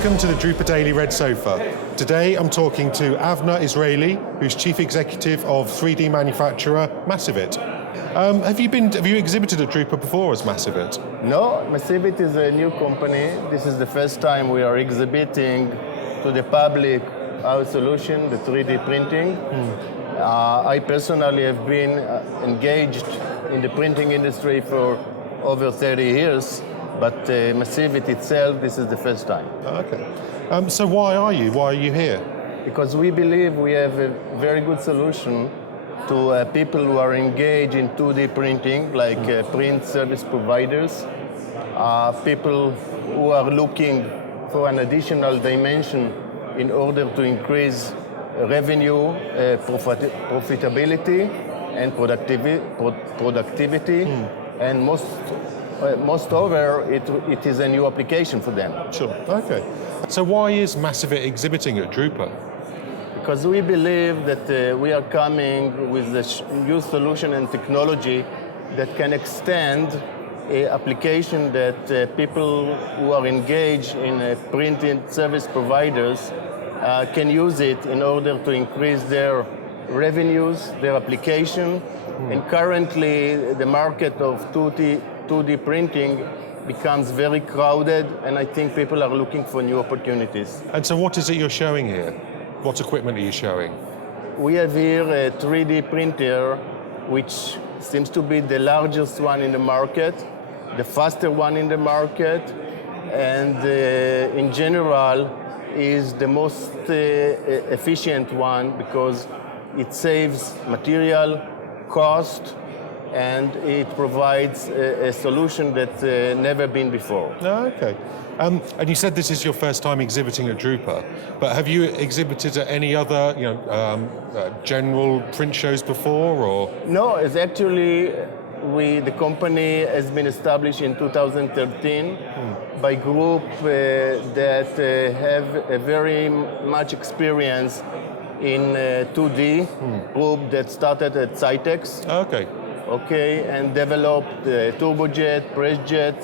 Welcome to the Drupa Daily Red Sofa. Today I'm talking to Avner Israeli, who's Chief Executive of 3D manufacturer Massivit. Have you exhibited at Drupa before as Massivit? No, Massivit is a new company. This is the first time we are exhibiting to the public our solution, the 3D printing. I personally have been engaged in the printing industry for over 30 years, but Massivit itself, this is the first time. Okay. So why are you here? Because we believe we have a very good solution to people who are engaged in 2D printing, like print service providers, people who are looking for an additional dimension in order to increase revenue, profitability, and productivity, and most over, it is a new application for them. Sure. Okay. So why is Massivit exhibiting at Drupa? Because we believe that we are coming with a new solution and technology that can extend an application that people who are engaged in printing service providers can use it in order to increase their revenues, their application. And currently, the market of 2D printing becomes very crowded, and I think people are looking for new opportunities. And so what is it you're showing here? What equipment are you showing? We have here a 3D printer, which seems to be the largest one in the market, the faster one in the market, and in general is the most efficient one because it saves material, cost, and it provides a solution that's never been before. Oh, okay. And you said this is your first time exhibiting at Drupa, but have you exhibited at any other, general print shows before, or? No, it's actually the company has been established in 2013 by a group that have a very much experience in 2D, group that started at Cytex. Okay. And developed turbojet, pressjet,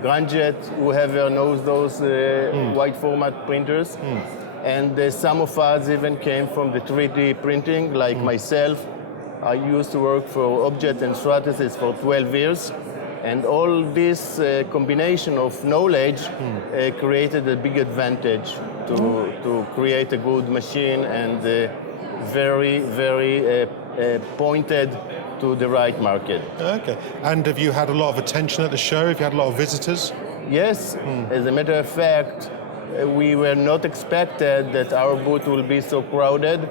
grandjet, whoever knows those wide format printers. And some of us even came from the 3D printing, like myself. I used to work for Object and Stratasys for 12 years. And all this combination of knowledge created a big advantage to create a good machine and very, very pointed to the right market. Okay. And have you had a lot of attention at the show? Have you had a lot of visitors? Yes. As a matter of fact, we were not expected that our booth will be so crowded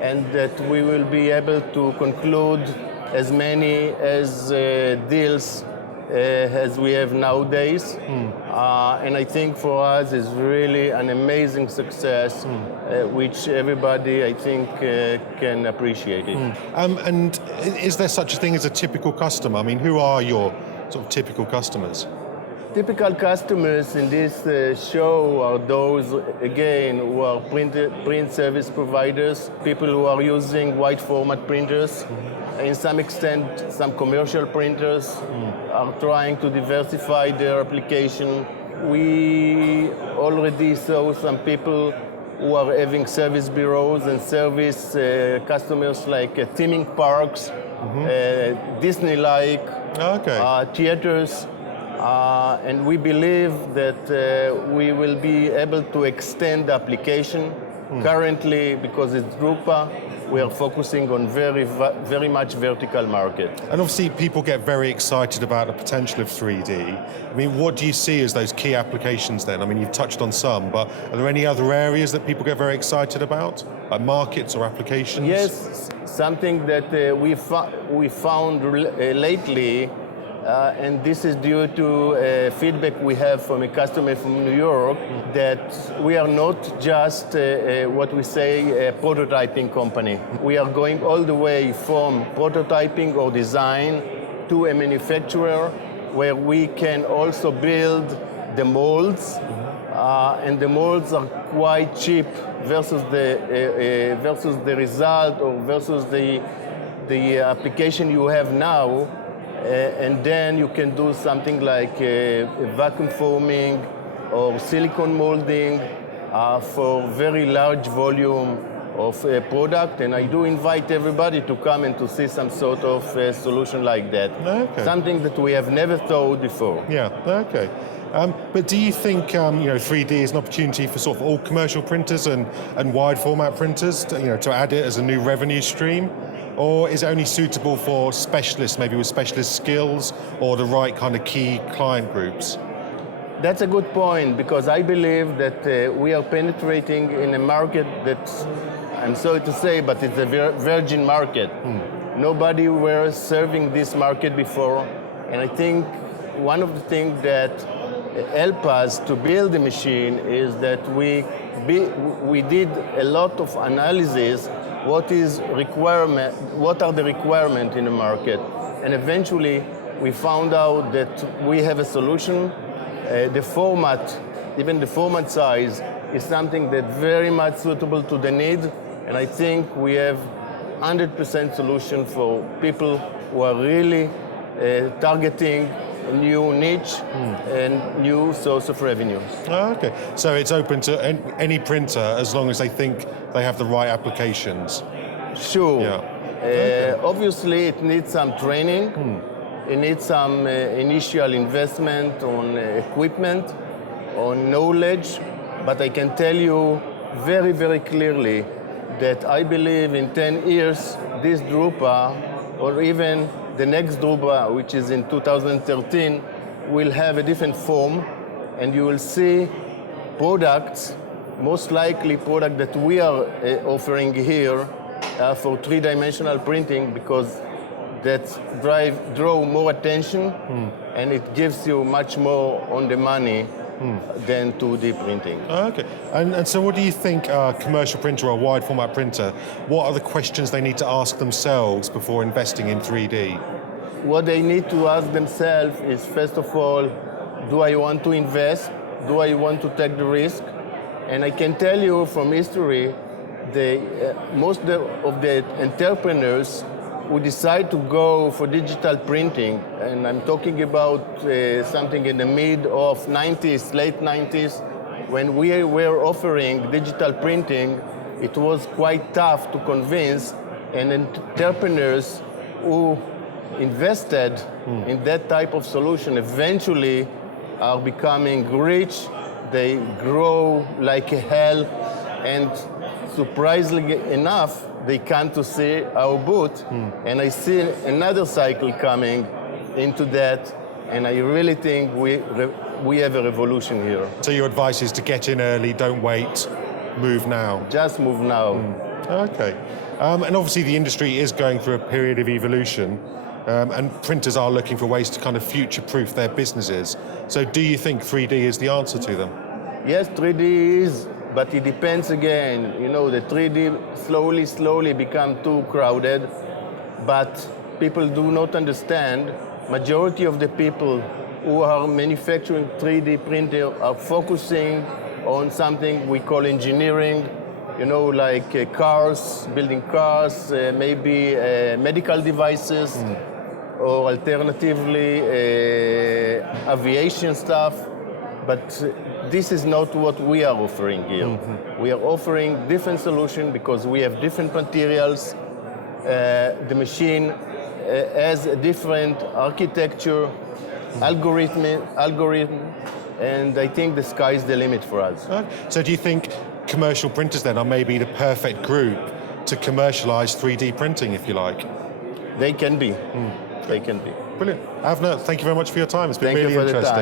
and that we will be able to conclude as many deals as we have nowadays. And I think for us is really an amazing success, which everybody, I think, can appreciate it. And is there such a thing as a typical customer? I mean, who are your sort of typical customers? Typical customers in this show are those, again, who are print service providers, people who are using wide format printers. In some extent, some commercial printers are trying to diversify their application. We already saw some people who are having service bureaus and service customers like theming parks, Disney-like, theaters. And we believe that we will be able to extend the application. Currently, because it's Drupa, we are focusing on very much vertical market. And obviously people get very excited about the potential of 3D. I mean, what do you see as those key applications then? I mean, you've touched on some, but are there any other areas that people get very excited about? Like markets or applications? Yes, something that we found lately, and this is due to feedback we have from a customer from New York, that we are not just what we say a prototyping company. We are going all the way from prototyping or design to a manufacturer where we can also build the molds, and the molds are quite cheap versus the result or versus the application you have now. And then you can do something like vacuum forming or silicon molding for very large volume of product, and I do invite everybody to come and to see some sort of solution like that. Okay. Something that we have never thought before. Yeah, okay. But do you think 3D is an opportunity for sort of all commercial printers and wide format printers to add it as a new revenue stream? Or is it only suitable for specialists, maybe with specialist skills or the right kind of key client groups? That's a good point, because I believe that we are penetrating in a market that, I'm sorry to say, but it's a virgin market. Nobody was serving this market before, and I think one of the things that help us to build the machine is that we did a lot of analysis. What are the requirements in the market? And eventually we found out that we have a solution. The format, even the format size, is something that very much suitable to the need. And I think we have 100% solution for people who are really targeting a new niche and new source of revenue. Oh, okay. So it's open to any printer as long as they think they have the right applications. Sure. Yeah. Okay. Obviously, it needs some training. It needs some initial investment on equipment, on knowledge. But I can tell you very, very clearly that I believe in 10 years, this Drupa, or even the next Drupa, which is in 2013, will have a different form, and you will see products, most likely product that we are offering here for three-dimensional printing, because that draw more attention and it gives you much more on the money than 2D printing. Okay. And so what do you think a commercial printer or a wide format printer, what are the questions they need to ask themselves before investing in 3D? What they need to ask themselves is, first of all, do I want to invest? Do I want to take the risk? And I can tell you from history, most of the entrepreneurs who decide to go for digital printing, and I'm talking about something in the mid of 90s, late 90s, when we were offering digital printing, it was quite tough to convince, and entrepreneurs who invested in that type of solution eventually are becoming rich. They grow like hell, and surprisingly enough, they come to see our booth, and I see another cycle coming into that, and I really think we have a revolution here. So your advice is to get in early, don't wait, move now. Just move now. Okay. And obviously the industry is going through a period of evolution, and printers are looking for ways to kind of future-proof their businesses. So do you think 3D is the answer to them? Yes, 3D is, but it depends again. You know, the 3D slowly become too crowded, but people do not understand. Majority of the people who are manufacturing 3D printer are focusing on something we call engineering, you know, like cars, building cars, maybe medical devices, or alternatively aviation stuff. But this is not what we are offering here. We are offering different solutions because we have different materials. The machine has a different architecture, algorithm, and I think the sky is the limit for us. So do you think commercial printers then are maybe the perfect group to commercialize 3D printing, if you like? They can be. They can be. Brilliant. Avner, thank you very much for your time. It's been Thank you really for the interesting. time.